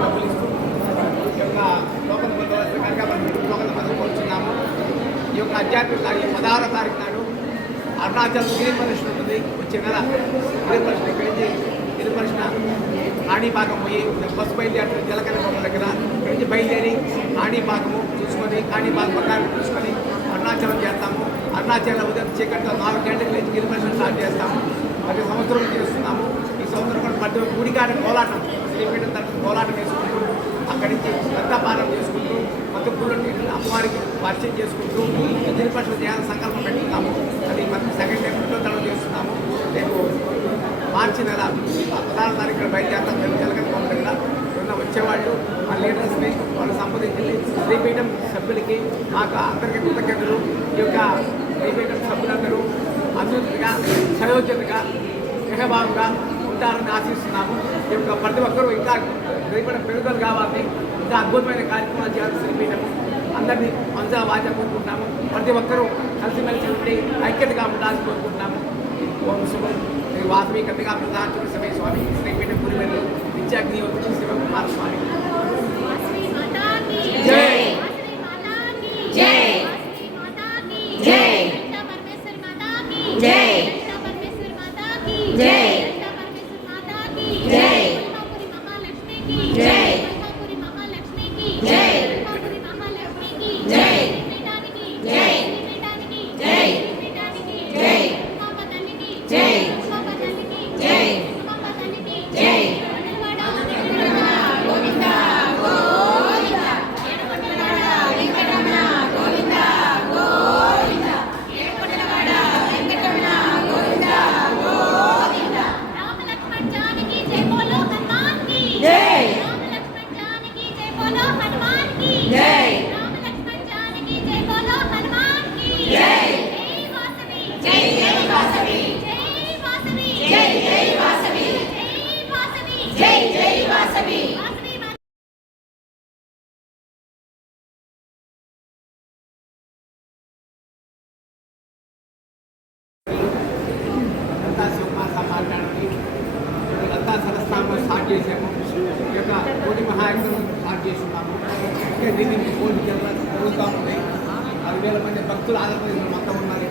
ఈ యొక్క ఆధ్యాత్మిక 16వ తారీఖు నాడు అరుణాచల్ గిరి పరిశ్రమ ఉంటుంది. వచ్చే నెల గిరి పరిశ్రమ ఇక్కడి నుంచి గిరి పరిశ్రమ కాణిపాకం పోయి బస్సు బయలుదేరి జలకనపం దగ్గర ఇక్కడి నుంచి బయలుదేరి కాణిపాకము చూసుకొని కాణిపాకం పక్కన చూసుకొని అరుణాచలం చేస్తాము. అరుణాచలం ఉదయం చీకట్లో 4 గంటలకు లేచి గిరి పరిశ్రమ స్టార్ట్ చేస్తాము. ప్రతి సంవత్సరం చేస్తున్నాము. ఈ సంవత్సరం కూడా ప్రతి గుడికాడ కోలాటం శ్రీపీఠం తరఫున కోలాటం వేసుకుంటూ అక్కడి నుంచి శ్రద్ధాపానం చేసుకుంటూ మొత్తం గుళ్ళని అమ్మవారికి పరిచయం చేసుకుంటూ గిరి పరిశ్రమ చేయాలని సంకల్పం పెట్టుకున్నాము. అది మనం సెకండ్ టైం తరఫు చేస్తున్నాము. రేపు మార్చి నెల 16వ తారీఖున బయలుదేరుతాం. మేము జలగనపం దగ్గర ఉన్న వచ్చేవాళ్ళు మా లీడర్స్ని వాళ్ళు సంప్రదించి శ్రీపీఠం సభ్యులకి మాకు అందరికీ కృతజ్ఞతలు. ఈ యొక్క శ్రీపీఠం సభ్యులందరూ అభివృద్ధిగా సయోధ్యతగా స్నేహభావంగా ఉంటారని ఆశిస్తున్నాము. ఈ యొక్క ప్రతి ఒక్కరూ ఇంకా శ్రీపీఠం పెరుగుదల కావాలని ఇంకా అద్భుతమైన కార్యక్రమాలు చేయాలని శ్రీపీఠము అందరినీ మనసా వాచ కోరుకుంటున్నాము. ప్రతి ఒక్కరూ కలిసిమెలిసి ఉండి ఐక్యతగా ఉండాలని కోరుకుంటున్నాము. ఓం శుభం శ్రీ వాసవి కన్నికా ప్రధాన సమయ స్వామి శ్రీపీఠం గురువెల్లు విద్యాగ్ని వచ్చి శివకుమార స్వామి లతా సరస్నామం స్టార్ట్ చేసాము. ఈ యొక్క కోటి మహాయజ్ఞం స్టార్ట్ చేస్తున్నాము. దీనికి కోటి జరుగుతూ ఉంది. 10,000 మంది భక్తులు ఆంధ్రప్రదేశ్లో మొత్తం ఉన్నారు.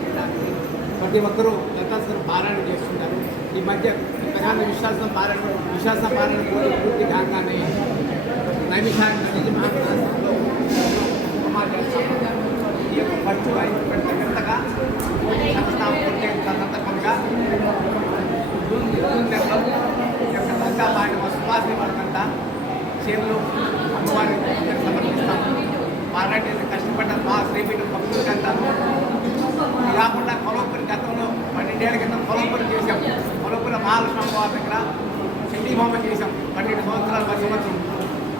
ప్రతి ఒక్కరూ లతాసరం పారాయణ చేస్తున్నారు. ఈ మధ్య ప్రధాన విశ్వాసం పారాయణ పూర్తి కాగానే నైమిషాన్ని మహారాష్ట్రంలో ప్రమాణం చేస్తాము. ఈ యొక్క ఖర్చు అయినట్టుగా సరస్నామం కొట్టే సందర్భంగా లంకా పాట సువాసన పడకుండా చేతులు అమ్మవారి సమర్పిస్తాము. పారాయణ చేసి కష్టపడ్డారు మా శ్రీపీఠం భక్తులు కంటాను. ఇది కాకుండా కొలంపురి గతంలో 12 ఏళ్ల క్రితం కొలంపురి చేశాం. కొలంపురి మహాలక్ష్మి అమ్మవారి దగ్గర చండీ హోమం చేశాం. 12 సంవత్సరాలు 10 సంవత్సరం.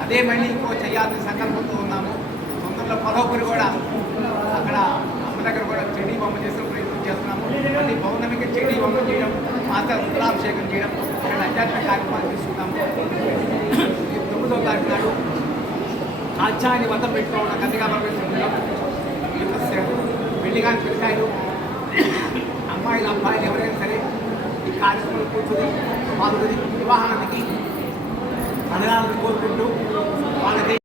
అదే మళ్ళీ ఇంకో చేయాల్సిన సంకల్పంతో ఉన్నాము. తొందరలో కొలంపురి కూడా అక్కడ అమ్మ దగ్గర కూడా చండీ హోమం చేసిన ప్రయత్నం చేస్తున్నాము. మళ్ళీ పౌర్ణమికి చండీ హోమం చేయడం, మాత రుద్రాభిషేకం చేయడం, ఇక్కడ ఆధ్యాత్మిక కార్యక్రమాలు తీసుకున్నాము. 9వ తారీఖు నాడు కాల్చాన్ని వద్దం పెట్టుకోవడం కన్నికా పరమేశ్వరుడు పెళ్లి కాని పిల్లకాయలు అమ్మాయిలు అబ్బాయిలు ఎవరైనా సరే ఈ కార్యక్రమంలో కూర్చొని పాల్గొని వివాహానికి అనగాలని కోరుకుంటూ వాళ్ళకి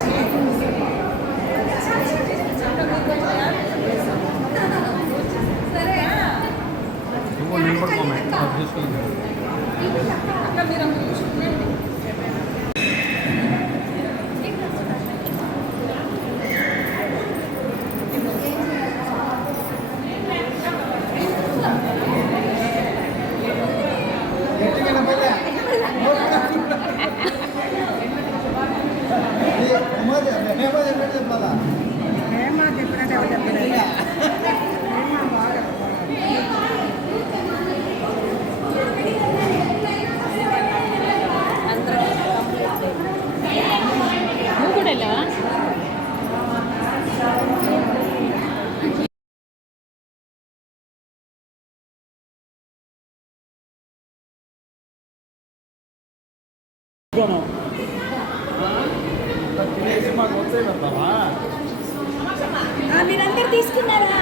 మీరందరూ తీసుకున్నారా?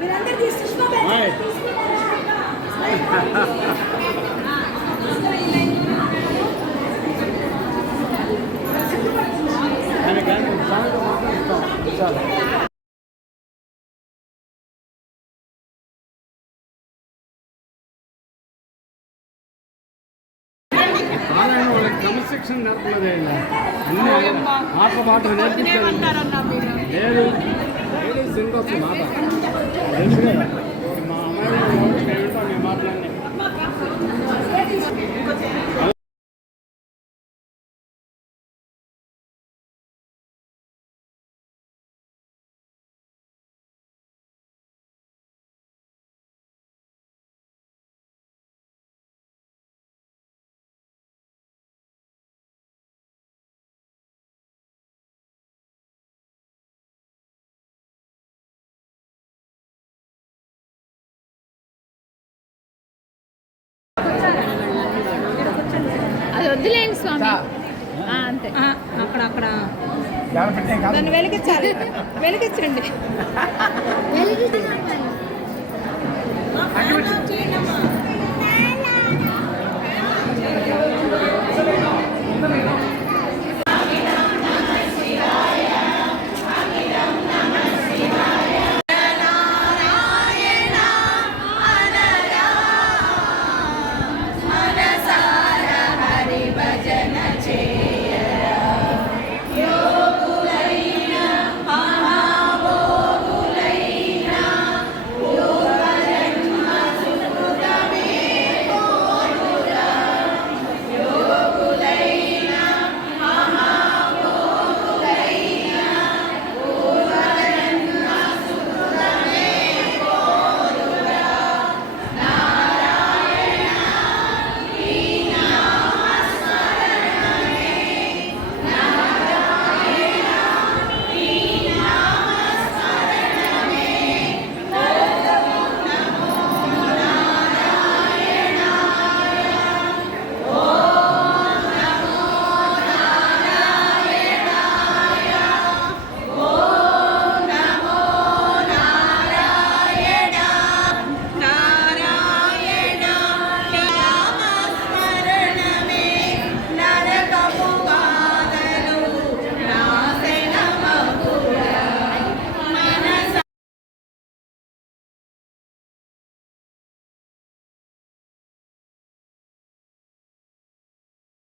మీరందరూ తీసుకున్నారా? క్రమశిక్షణ నేర్పలేదు అన్ని మాటలు మాటలు నేర్పించారు లేదు లేడీస్ తింటొచ్చు మాట తెలుసు కదా మా అమ్మాయి మేము వింటాం మీ మాటలన్నీ అది వద్దులేండి స్వామి అంతే అక్కడ దాన్ని వెలిగించాలి వెలిగించండి